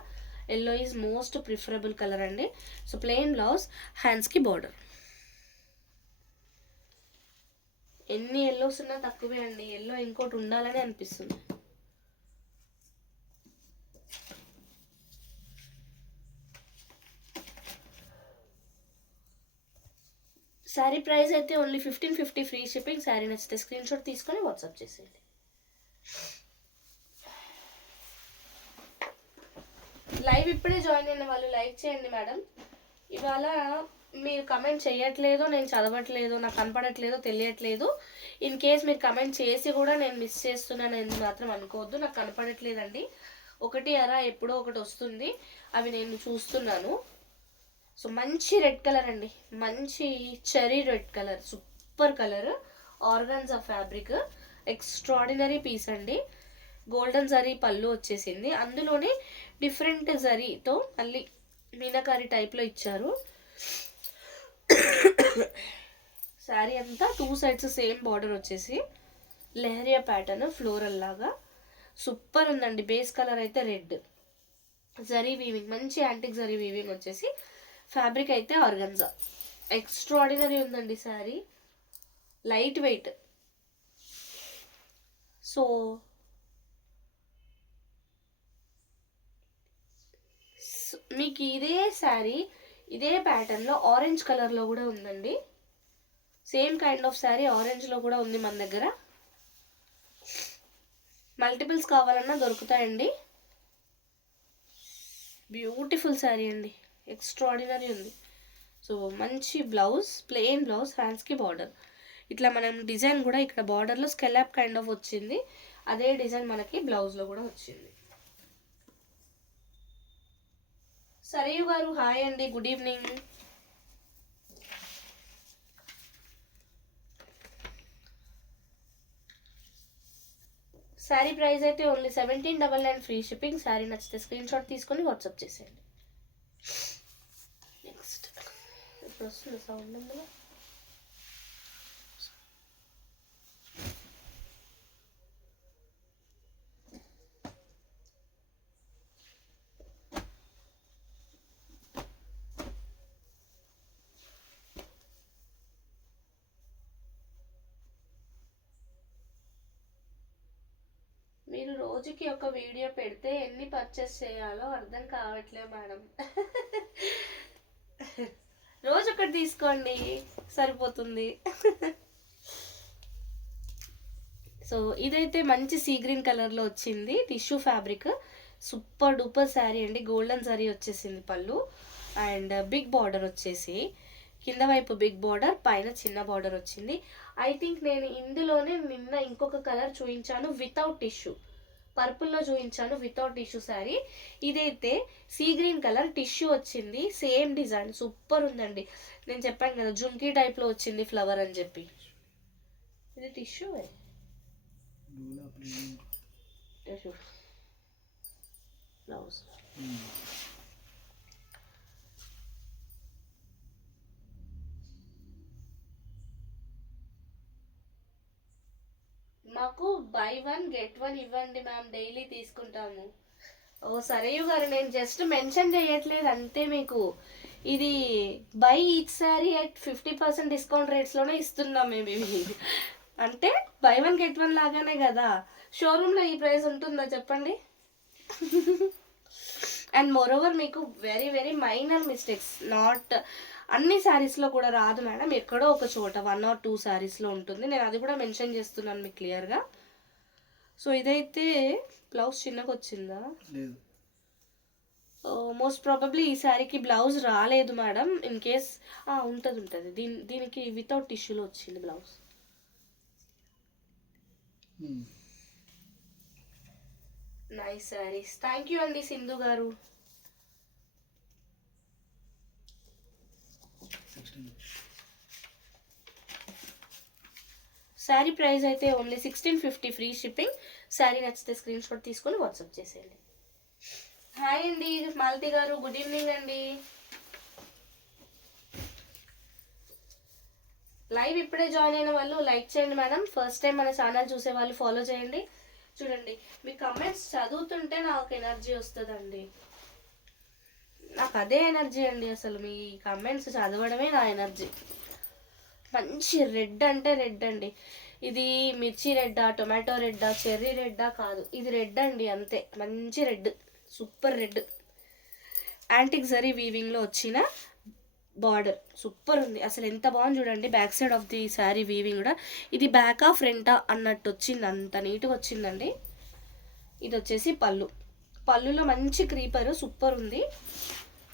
yellow is most preferable colour అండి. సో ప్లెయిన్ బ్లౌజ్, హ్యాండ్స్కి బార్డర్. ఎన్ని ఎల్లోస్ ఉన్నా తక్కువే అండి. ఎల్లో ఇంకోటి ఉండాలని అనిపిస్తుంది. శారీ ప్రైస్ అయితే ఓన్లీ 1550 ఫ్రీ షిప్పింగ్. శారీ నచ్చితే స్క్రీన్ షాట్ తీసుకొని వాట్సాప్ చేసేయండి. లైవ్ ఇప్పుడే జాయిన్ అయిన వాళ్ళు లైక్ చేయండి మేడం. ఇవాళ మీరు కమెంట్ చేయట్లేదో, నేను చదవట్లేదో, నాకు కనపడట్లేదో తెలియట్లేదు. ఇన్ కేస్ మీరు కమెంట్ చేసి కూడా నేను మిస్ చేస్తున్నాను మాత్రం అనుకోవద్దు. నాకు కనపడట్లేదండి. ఒకటి అరా ఎప్పుడో ఒకటి వస్తుంది, అవి నేను చూస్తున్నాను. సో మంచి రెడ్ కలర్ అండి, మంచి cherry red colour, super colour, organza fabric, extraordinary piece అండి. గోల్డెన్ జరీ పళ్ళు వచ్చేసింది, అందులోనే డిఫరెంట్ జరీతో మళ్ళీ మీనాకారి టైప్లో ఇచ్చారు. శారీ అంతా 2 సైడ్స్ సేమ్ బార్డర్ వచ్చేసి లెహరియా ప్యాటర్న్ ఫ్లోరల్ లాగా సూపర్ ఉందండి. బేస్ కలర్ అయితే రెడ్, జరీ వీవింగ్, మంచి యాంటిక్ జరీ వీవింగ్ వచ్చేసి, ఫ్యాబ్రిక్ అయితే ఆర్గన్జా. ఎక్స్ట్రాడినరీ ఉందండి శారీ, లైట్ వెయిట్. సో మీకు ఇదే శారీ ఇదే ప్యాటర్న్లో ఆరెంజ్ కలర్లో కూడా ఉందండి. సేమ్ కైండ్ ఆఫ్ శారీ ఆరెంజ్లో కూడా ఉంది మన దగ్గర. మల్టిపుల్స్ కావాలన్నా దొరుకుతాయండి. బ్యూటిఫుల్ శారీ అండి, ఎక్స్ట్రాడినరీ ఉంది. సో మంచి బ్లౌజ్, ప్లెయిన్ బ్లౌజ్, హ్యాండ్స్కి బార్డర్. ఇట్లా మనం డిజైన్ కూడా ఇక్కడ బార్డర్లో స్కెలాప్ కైండ్ ఆఫ్ వచ్చింది, అదే డిజైన్ మనకి బ్లౌజ్లో కూడా వచ్చింది. సరియు గారు హాయ్ అండి, గుడ్ ఈవినింగ్. శారీ ప్రైస్ అయితే ఓన్లీ 1799 ఫ్రీ షిప్పింగ్. శారీ నచ్చితే స్క్రీన్ షాట్ తీసుకొని వాట్సాప్ చేసేయండి. నెక్స్ట్ ఇప్పుడు వస్తుంది సౌండ్ అందులో. మీరు రోజుకి ఒక వీడియో పెడితే ఎన్ని పర్చేస్ చేయాలో అర్థం కావట్లేదు మేడం. రోజు ఒకటి తీసుకోండి సరిపోతుంది. సో ఇదైతే మంచి సీ గ్రీన్ కలర్లో వచ్చింది, tissue fabric, super duper sari అండి. గోల్డెన్ శారీ వచ్చేసింది పళ్ళు, అండ్ బిగ్ బార్డర్ వచ్చేసి కింద వైపు బిగ్ బార్డర్, పైన చిన్న బార్డర్ వచ్చింది. ఐ థింక్ నేను ఇందులోనే నిన్న ఇంకొక కలర్ చూపించాను వితౌట్ టిష్యూ, పర్పుల్లో చూపించాను వితౌట్ టిష్యూ శారీ. ఇదైతే సీ గ్రీన్ కలర్ టిష్యూ వచ్చింది, సేమ్ డిజైన్, సూపర్ ఉందండి. నేను చెప్పాను కదా జుమ్కీ టైప్లో వచ్చింది ఫ్లవర్ అని చెప్పి. ఇది టిష్యూ బ్లౌజ్. మాకు బై 1 get 1 ఇవ్వండి మ్యామ్, డైలీ తీసుకుంటాము. ఓ సరేయు గారు, నేను జస్ట్ మెన్షన్ చేయట్లేదు అంతే. మీకు ఇది by each sari at 50% discount రేట్స్లోనే ఇస్తున్నాం మేము ఇవి. అంటే బై 1 get 1 లాగానే కదా, షోరూంలో ఈ ప్రైస్ ఉంటుందా చెప్పండి. అండ్ మోరోవర్ మీకు very very minor mistakes, not అన్ని శారీస్లో కూడా రాదు మేడం, ఎక్కడో ఒక చోట 1 or 2 శారీస్లో ఉంటుంది. నేను అది కూడా మెన్షన్ చేస్తున్నాను మీకు క్లియర్గా. సో ఇదైతే బ్లౌజ్ చిన్నగా వచ్చిందా? మోస్ట్ ప్రాబబ్లీ ఈ శారీకి బ్లౌజ్ రాలేదు మేడం. ఇన్ కేస్ ఉంటుంది దీనికి వితౌట్ టిష్యూలో వచ్చింది blouse. Nice saris, thank you అండి సింధు గారు. శారీ ప్రైస్ అయితే ఓన్లీ 1650 ఫ్రీ షిప్పింగ్. శారీ నచ్చితే స్క్రీన్ షాట్ తీసుకొని వాట్సాప్ చేసేయండి. హాయ్ అండి మాలతి గారు, గుడ్ ఈవినింగ్ అండి. లైవ్ ఇప్పుడే జాయిన్ అయిన వాళ్ళు లైక్ చేయండి మేడం. ఫస్ట్ టైం మన ఛానల్ చూసే వాళ్ళు ఫాలో చేయండి. చూడండి మీ కమెంట్స్ చదువుతుంటే నాకు ఎనర్జీ వస్తుందండి, నాకు అదే ఎనర్జీ అండి. అసలు మీ కమెంట్స్ చదవడమే నా ఎనర్జీ. మంచి రెడ్ అంటే రెడ్ అండి. ఇది మిర్చి రెడ్డా, టొమాటో రెడ్డా, చెర్రీ రెడ్డా కాదు, ఇది రెడ్ అండి అంతే. మంచి red, super red, antique zari వీవింగ్లో వచ్చిన బార్డర్ సూపర్ ఉంది. అసలు ఎంత బాగుంది చూడండి. Back side of the sari weaving కూడా ఇది బ్యాకా ఫ్రంటా అన్నట్టు వచ్చింది, అంత నీట్గా వచ్చిందండి. ఇది వచ్చేసి పళ్ళు, పళ్ళులో మంచి క్రీపర్ సూపర్ ఉంది.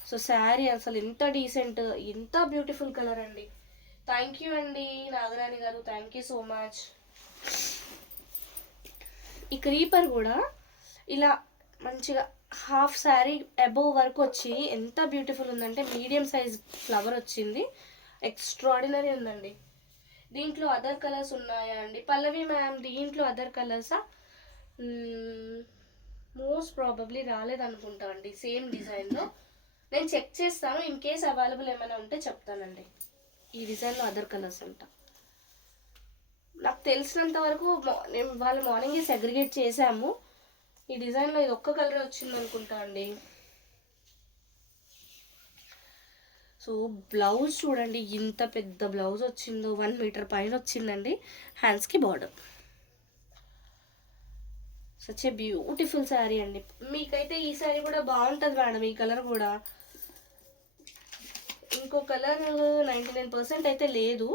సో శారీ అసలు ఎంత డీసెంట్, ఎంత బ్యూటిఫుల్ కలర్ అండి. థ్యాంక్ యూ అండి Nagarani garu, thank you so much. ఈ క్రీపర్ కూడా ఇలా మంచిగా హాఫ్ శారీ అబోవ్ వరకు వచ్చి ఎంత బ్యూటిఫుల్ ఉందంటే, మీడియం సైజ్ ఫ్లవర్ వచ్చింది, ఎక్స్ట్రాడినరీ ఉందండి. దీంట్లో అదర్ కలర్స్ ఉన్నాయా అండి? పల్లవి మ్యామ్, దీంట్లో అదర్ కలర్సా? మోస్ట్ ప్రాబబ్లీ రాలేదనుకుంటా అండి సేమ్ డిజైన్లో. నేను చెక్ చేస్తాను, ఇన్ కేస్ అవైలబుల్ ఏమైనా ఉంటే చెప్తానండి. ఈ డిజైన్లో అదర్ కలర్స్ అంట. నాకు తెలిసినంత వరకు నేను వాళ్ళు మార్నింగే సెగ్రిగేట్ చేసాము. ఈ డిజైన్లో ఇది ఒక్క కలర్ వచ్చింది అనుకుంటా అండి. సో బ్లౌజ్ చూడండి, ఇంత పెద్ద బ్లౌజ్ వచ్చిందో, 1 మీటర్ పైన వచ్చిందండి. హ్యాండ్స్కి border. Such a beautiful sari అండి. మీకైతే ఈ శారీ కూడా బాగుంటుంది మేడం, ఈ కలర్ కూడా. ఇంకో కలర్ 99% అయితే లేదు.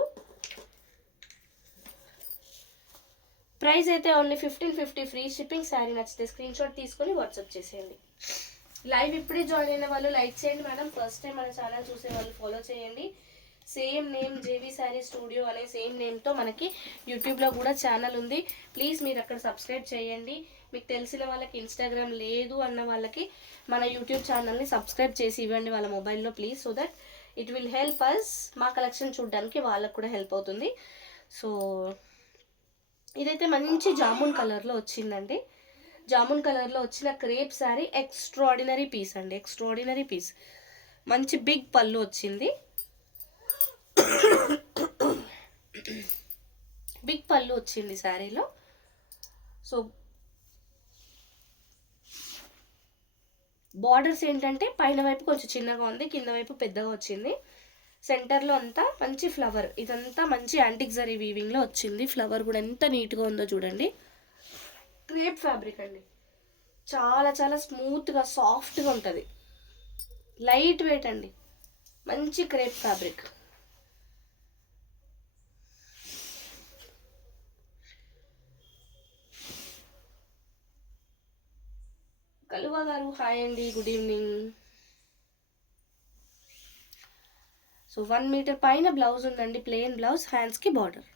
ప్రైస్ అయితే ఓన్లీ 1550 ఫ్రీ షిప్పింగ్. శారీ నచ్చితే స్క్రీన్ షాట్ తీసుకొని వాట్సాప్ చేసేయండి. లైవ్ ఇప్పుడే జాయిన్ అయిన వాళ్ళు లైక్ చేయండి మేడం. ఫస్ట్ టైం మన ఛానల్ చూసే వాళ్ళు ఫాలో చేయండి. Same name JV sari studio అనే సేమ్ నేమ్తో మనకి యూట్యూబ్లో కూడా ఛానల్ ఉంది. ప్లీజ్ మీరు అక్కడ సబ్స్క్రైబ్ చేయండి. మీకు తెలిసిన వాళ్ళకి, ఇన్స్టాగ్రామ్ లేదు అన్న వాళ్ళకి మన యూట్యూబ్ ఛానల్ని సబ్స్క్రైబ్ చేసి ఇవ్వండి వాళ్ళ మొబైల్లో please. So that it will help us, మా కలెక్షన్ చూడడానికి వాళ్ళకు కూడా హెల్ప్ అవుతుంది. సో ఇదైతే మంచి జామున్ కలర్లో వచ్చిందండి. జామున్ కలర్లో వచ్చిన క్రేప్ శారీ, ఎక్స్ట్రాడినరీ పీస్ అండి, ఎక్స్ట్రాడినరీ పీస్. మంచి బిగ్ పళ్ళు వచ్చింది, బిగ్ పళ్ళు వచ్చింది శారీలో. సో బార్డర్స్ ఏంటంటే పైన వైపు కొంచెం చిన్నగా ఉంది, కింద వైపు పెద్దగా వచ్చింది. సెంటర్లో అంతా మంచి ఫ్లవర్, ఇదంతా మంచి యాంటిక్ జరీ వీవింగ్లో వచ్చింది. ఫ్లవర్ కూడా ఎంత నీట్గా ఉందో చూడండి. క్రేప్ ఫ్యాబ్రిక్ అండి, చాలా చాలా స్మూత్గా సాఫ్ట్గా ఉంటుంది, లైట్ వెయిట్ అండి, మంచి క్రేప్ ఫ్యాబ్రిక్. కలువ గారు హాయ్ అండి, గుడ్ ఈవినింగ్. సో 1 మీటర్ పైన బ్లౌజ్ ఉందండి, ప్లెయిన్ బ్లౌజ్, హ్యాండ్స్కి బార్డర్.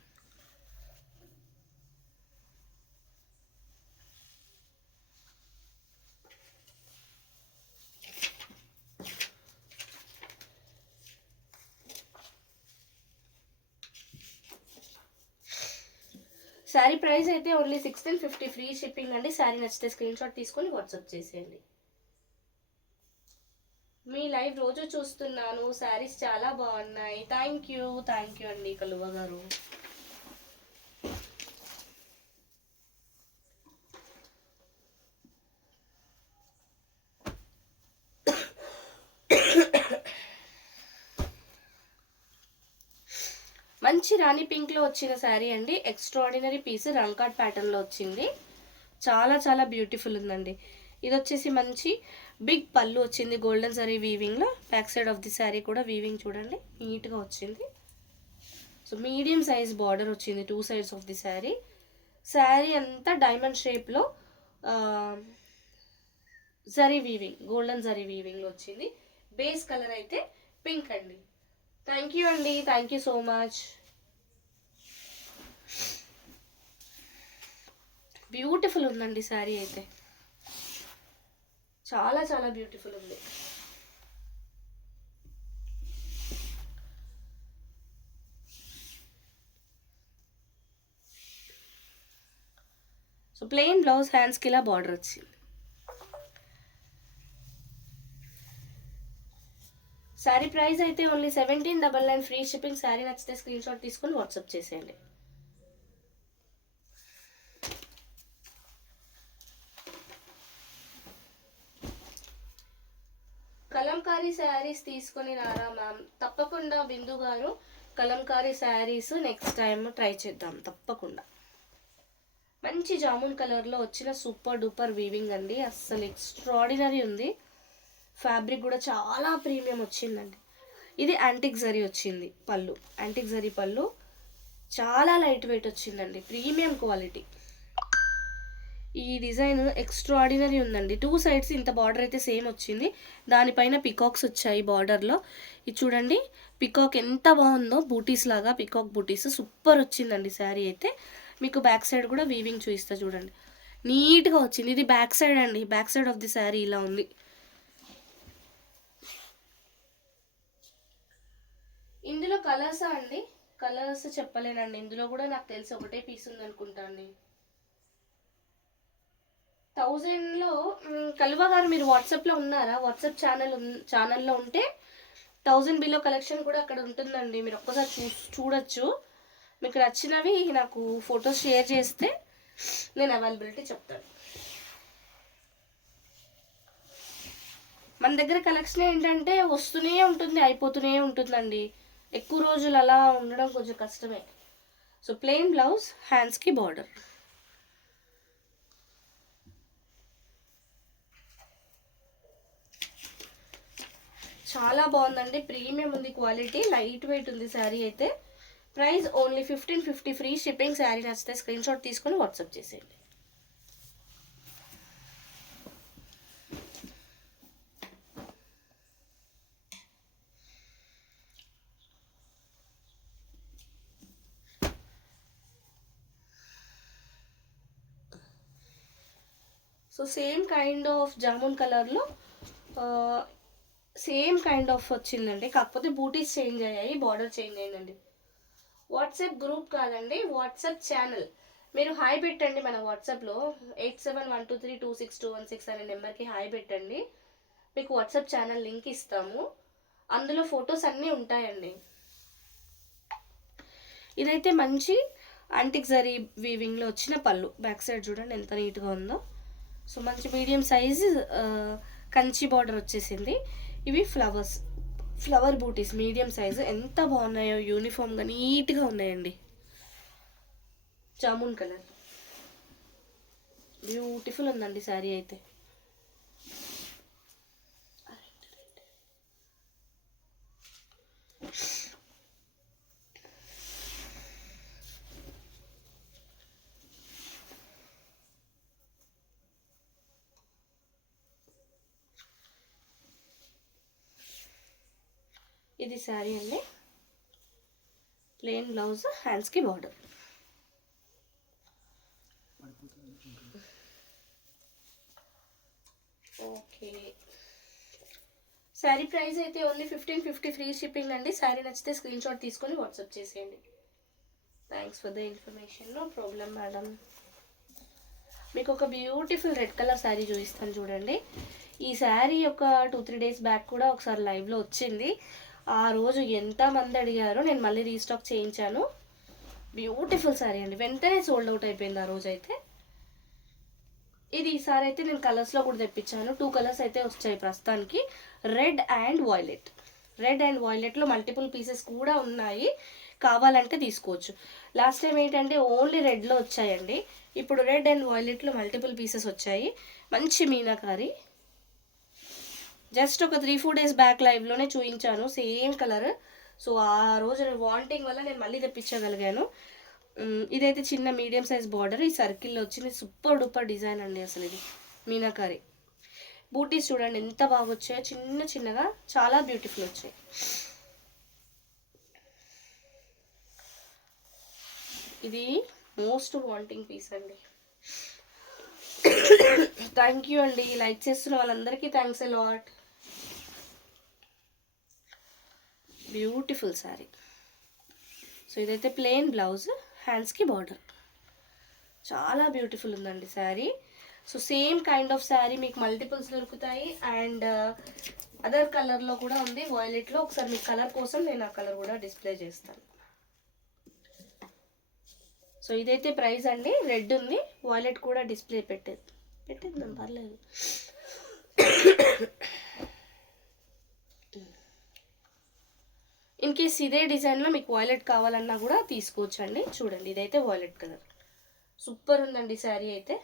శారీ ప్రైస్ అయితే ఓన్లీ 1650 ఫ్రీ షిప్పింగ్ అండి. శారీ నచ్చితే స్క్రీన్ షాట్ తీసుకొని వాట్సాప్ చేసేయండి. మీ లైవ్ రోజు చూస్తున్నాను, శారీస్ చాలా బాగున్నాయి. థ్యాంక్ యూ అండి కలువ గారు. మంచి రాణి పింక్లో వచ్చిన శారీ అండి, ఎక్స్ట్రాడినరీ పీస్, రంకాట్ ప్యాటర్న్లో వచ్చింది. చాలా చాలా బ్యూటిఫుల్ ఉందండి. ఇది వచ్చేసి మంచి బిగ్ పళ్ళు వచ్చింది, గోల్డెన్ జరీ వీవింగ్లో. Back side of the sari కూడా వీవింగ్ చూడండి, నీట్గా వచ్చింది. సో మీడియం సైజ్ బార్డర్ వచ్చింది 2 sides of the sari. Sari అంతా డైమండ్ షేప్లో జరీ వీవింగ్, గోల్డెన్ జరీ వీవింగ్లో వచ్చింది. బేస్ కలర్ అయితే పింక్ అండి. థ్యాంక్ యూ అండి, thank you so much. Beautiful ఉందండి శారీ అయితే, చాలా చాలా బ్యూటిఫుల్ ఉంది. సో ప్లెయిన్ బ్లౌజ్, హ్యాండ్స్కి ఇలా బార్డర్ వచ్చింది. శారీ ప్రైస్ అయితే ఓన్లీ 1799 ఫ్రీ షిప్పింగ్. శారీ నచ్చితే స్క్రీన్ షాట్ తీసుకొని వాట్సాప్ చేసేయండి. కలంకారీ శారీస్ తీసుకొని రారా మ్యామ్? తప్పకుండా బిందు గారు, Kalamkari saris next time try చేద్దాం తప్పకుండా. మంచి జామున్ కలర్లో వచ్చిన సూపర్ డూపర్ వీవింగ్ అండి, అస్సలు ఎక్స్ట్రాడినరీ ఉంది. ఫ్యాబ్రిక్ కూడా చాలా ప్రీమియం వచ్చిందండి. ఇది యాంటిక్ జరీ వచ్చింది పళ్ళు, యాంటిక్ జరీ పళ్ళు, చాలా లైట్ వెయిట్ వచ్చిందండి, ప్రీమియం క్వాలిటీ. ఈ డిజైన్ ఎక్స్ట్రాడినరీ ఉందండి. 2 సైడ్స్ ఇంత బార్డర్ అయితే సేమ్ వచ్చింది. దానిపైన పికాక్స్ వచ్చాయి బార్డర్లో. ఇది చూడండి పికాక్ ఎంత బాగుందో, బూటీస్ లాగా పికాక్ బూటీస్ సూపర్ వచ్చిందండి శారీ అయితే. మీకు బ్యాక్ సైడ్ కూడా వీవింగ్ చూపిస్తా చూడండి, నీట్గా వచ్చింది. ఇది బ్యాక్ సైడ్ అండి, back side of the sari ఇలా ఉంది. ఇందులో కలర్సా అండి, కలర్స్ చెప్పలేనండి. ఇందులో కూడా నాకు తెలిసి ఒకటే పీస్ ఉంది అనుకుంటా అండి. 1000లో కలువ గారు మీరు వాట్సాప్లో ఉన్నారా? వాట్సాప్ ఛానల్లో ఉంటే 1000 బిలో కలెక్షన్ కూడా అక్కడ ఉంటుందండి. మీరు ఒక్కసారి చూడొచ్చు. మీకు నచ్చినవి నాకు ఫొటోస్ షేర్ చేస్తే నేను అవైలబిలిటీ చెప్తాను. మన దగ్గర కలెక్షన్ ఏంటంటే వస్తూనే ఉంటుంది, అయిపోతూనే ఉంటుందండి. ఎక్కువ రోజులు అలా ఉండడం కొంచెం కష్టమే. సో ప్లెయిన్ బ్లౌజ్, హ్యాండ్స్కి బార్డర్. చాలా బాగుందండి, ప్రీమియం ఉంది క్వాలిటీ, లైట్ వెయిట్ ఉంది శారీ అయితే. Price only 1550 free shipping. Sari నచ్చితే స్క్రీన్ షాట్ తీసుకొని వాట్సాప్ చేసేయండి. So same kind of jamun కలర్లో సేమ్ కైండ్ ఆఫ్ వచ్చిందండి, కాకపోతే బూటీస్ చేంజ్ అయ్యాయి, బార్డర్ చేంజ్ అయిందండి. వాట్సాప్ గ్రూప్ కాదండి, వాట్సాప్ ఛానల్. మీరు హాయ్ పెట్టండి మన వాట్సాప్లో 8712326216 అనే నెంబర్కి హాయ్ పెట్టండి. మీకు వాట్సాప్ ఛానల్ లింక్ ఇస్తాము, అందులో ఫొటోస్ అన్నీ ఉంటాయండి. ఇదైతే మంచి యాంటిక్ జరీ వీవింగ్లో వచ్చిన పళ్ళు. బ్యాక్ సైడ్ చూడండి ఎంత నీట్గా ఉందో. సో మంచి మీడియం సైజ్ కంచి బార్డర్ వచ్చేసింది. ఇవి ఫ్లవర్ బూటీస్ మీడియం సైజు, ఎంత బాగున్నాయో, యూనిఫామ్గా నీట్గా ఉన్నాయండి. జామున్ కలర్ బ్యూటిఫుల్ ఉందండి శారీ అయితే. ఇది శారీ అండి, ప్లెయిన్ బ్లౌజ్, హ్యాండ్స్కి బార్డర్. ఓకే, శారీ ప్రైస్ అయితే ఓన్లీ 1550 ఫ్రీ షిప్పింగ్ అండి. శారీ నచ్చితే స్క్రీన్ షాట్ తీసుకొని వాట్సాప్ చేసేయండి. Thanks for the information. No problem madam. మీకు ఒక బ్యూటిఫుల్ రెడ్ కలర్ శారీ చూపిస్తాను చూడండి. ఈ శారీ ఒక 2-3 డేస్ బ్యాక్ కూడా ఒకసారి లైవ్లో వచ్చింది. ఆ రోజు ఎంతమంది అడిగారో నేను మళ్ళీ రీస్టాక్ చేయించాను. బ్యూటిఫుల్ శారీ అండి, వెంటనే సోల్డ్ అవుట్ అయిపోయింది ఆ రోజు అయితే. ఇది ఈసారి అయితే నేను కలర్స్లో కూడా తెప్పించాను. 2 కలర్స్ అయితే వచ్చాయి ప్రస్తుతానికి, red and violet. Red and వైలెట్లో మల్టిపుల్ పీసెస్ కూడా ఉన్నాయి, కావాలంటే తీసుకోవచ్చు. లాస్ట్ టైం ఏంటంటే ఓన్లీ రెడ్లో వచ్చాయండి, ఇప్పుడు రెడ్ అండ్ వైలెట్లో మల్టిపుల్ పీసెస్ వచ్చాయి. మంచి మీనాకారి. జస్ట్ ఒక 3-4 డేస్ బ్యాక్ లైవ్లోనే చూపించాను సేమ్ కలర్. సో ఆ రోజు వాంటింగ్ వల్ల నేను మళ్ళీ తెప్పించగలిగాను. ఇదైతే చిన్న మీడియం సైజ్ బార్డర్, ఈ సర్కిల్లో వచ్చింది. సూపర్ డూపర్ డిజైన్ అండి అసలు. ఇది మీనాకారి. బూటీస్ చూడండి ఎంత బాగా వచ్చాయో, చిన్న చిన్నగా చాలా బ్యూటిఫుల్ వచ్చాయి. ఇది మోస్ట్ వాంటింగ్ పీస్ అండి. థ్యాంక్ యూ అండి, లైక్ చేస్తున్న వాళ్ళందరికీ thanks a lot. Beautiful sari. So ఇదైతే ప్లెయిన్ బ్లౌజ్, హ్యాండ్స్కి బార్డర్. చాలా బ్యూటిఫుల్ ఉందండి sari. So same kind of sari మీకు మల్టిపుల్స్ దొరుకుతాయి, అండ్ అదర్ కలర్లో కూడా ఉంది వైలెట్లో. ఒకసారి మీ కలర్ కోసం నేను ఆ కలర్ కూడా డిస్ప్లే చేస్తాను. సో ఇదైతే ప్రైస్ అండి, రెడ్ ఉంది, వైలెట్ కూడా డిస్ప్లే పెట్టేద్దాం పర్లేదు. ఇన్ కేస్ ఇదే డిజైన్లో మీకు వైలెట్ కావాలన్నా కూడా తీసుకోవచ్చు అండి. చూడండి ఇదైతే వైలెట్ కలర్, సూపర్ ఉందండి శారీ అయితే.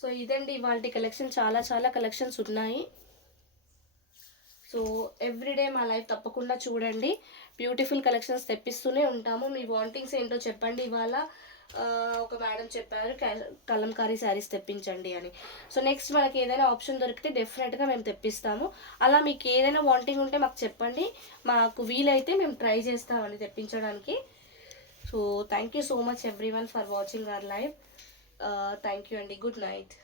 సో ఇదండి ఇవాళ కలెక్షన్. చాలా చాలా కలెక్షన్స్ ఉన్నాయి. సో ఎవ్రీడే మా లైఫ్ తప్పకుండా చూడండి, బ్యూటిఫుల్ కలెక్షన్స్ తెప్పిస్తూనే ఉంటాము. మీ వాంటింగ్స్ ఏంటో చెప్పండి. ఇవాళ ఒక మేడం చెప్పారు కలంకారీ శారీస్ తెప్పించండి అని. సో నెక్స్ట్ మనకి ఏదైనా ఆప్షన్ దొరికితే డెఫినెట్గా మేము తెప్పిస్తాము. అలా మీకు ఏదైనా వాంటింగ్ ఉంటే మాకు చెప్పండి, మాకు వీలైతే మేము ట్రై చేస్తామని తెప్పించడానికి. So thank you so much everyone for watching our live. Thank you అండి. Good night.